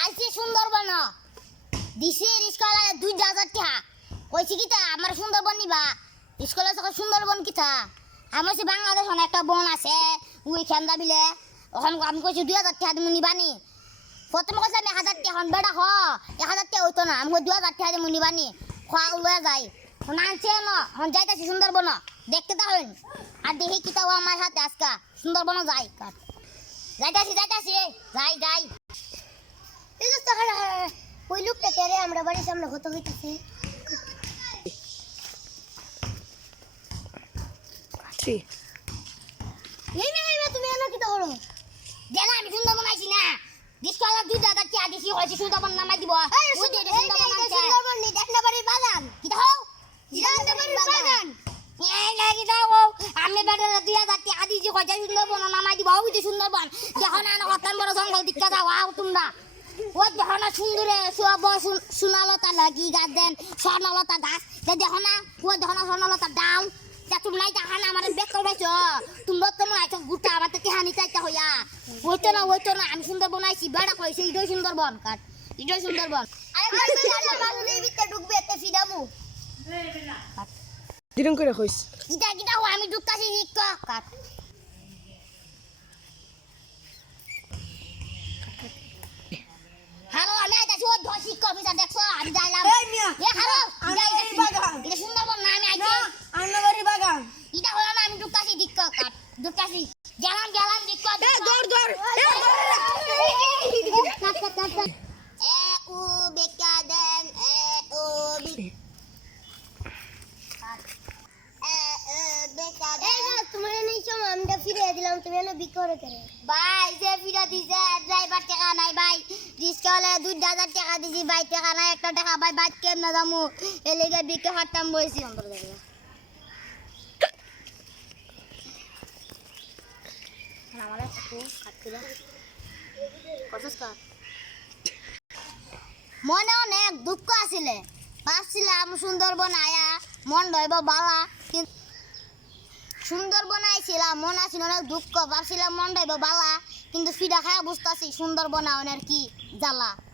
আইছি সুন্দরবন দিছি রিস্কালা 2000 টাকা কইছি কি তা আমার সুন্দরবন নিবা রিস্কালা সব সুন্দরবন কি তা আমার সে বাংলাদেশ অনেক একটা বন আছে ওই খেন্দা বিলে ওখান আমি কইছি 2000 টাকা দিমু নিবানি প্রথম কইছি আমি 1000 টাকা হন বেড়া হ 1000 টাকা হইতো না আমি 2000 টাকা দিমু নিবানি খোয়া লয়ে যাই নানছে না হন যাইতাছি সুন্দরবন দেখতে তাহলেন আর দেখি কি তাও আমার সাথে আজকা সুন্দরবন যাই যাইতাছি যাই এই তো ওই লোকটা কে রে আমরা বাড়ির সামনে কত হইতাছে এই মেয়ে তুমি এনো কি হলো দেনা আমি সুন্দরবন আইছি না ডিসকালা 2000 টাকা দিছি হইছে সুন্দরবন নামাই দিব ওই দে সুন্দরবন নি দেখনা বাড়ির বাগান কি দাও দেখনা বাড়ির বাগান এই লাগি দাও আমি বেটা 2000 টাকা দিছি হইছে সুন্দরবন নামাই দিব ওই দে সুন্দরবন যখন আনা কত বড় জঙ্গল দিক্কা দাও আও তোমরা ওই দেখো না সুন্দরে সব সোনালতা লাগি গাছ দেন স্বর্ণলতা গাছ দেখো না ওই দেখো না স্বর্ণলতা ডাল তা তুমি নাই দেখা না আমার বেকার বাইছো তোমরা তো না আইছো গুটা আমার তো হানি চাইতা হইয়া ওইতো না আমি সুন্দরবন আইছি বেড়া কইছে ইডই সুন্দরবন কাট ইডই সুন্দরবন আরে ভাই বালুনের ভিতরে ঢুকবে এতে ফিদামু দিরং করে কইস কিটা আমি ঢুকতাছি কাট হ্যালো আমি আইতাছি ওই ধসি কফিটা দেখছো আমি যাইলাম এ হ্যালো এটা সুন্দরবন না আমি আইছি আন্নাবাড়ি বাগান এটা হলো না আমি ঢুকতাছি ঢুকতাছি গেলাম দিক্ক দৌড় এ উ বেকা দেন এ ও বি বেকা দেন এই তোমার নেই চম আমরা ফিরে দিলাম তুমি এনে বিকরে করে ভাই যে ফিরে দিছে ড্রাইভার টাকা নাই ভাই রিস্কাওয়ালা 2000 টাকা দিছি ভাই টাকা নাই একটা টাকা ভাই বাদ কেমনে যামু এলিগে বিকে হাঁটতাম বইছি আমরা দেখলা মনে অনেক দুঃখ আসিলে ভাবছিলাম সুন্দরবন আয়া মন রইব বালা কিন্তু সুন্দরবন আইছিলাম মন আসিল অনেক দুঃখ ভাবছিলাম মন রইব বালা কিন্তু ফিডা খায়া বুঝতেছি সুন্দরবন অনেক কি জ্বালা।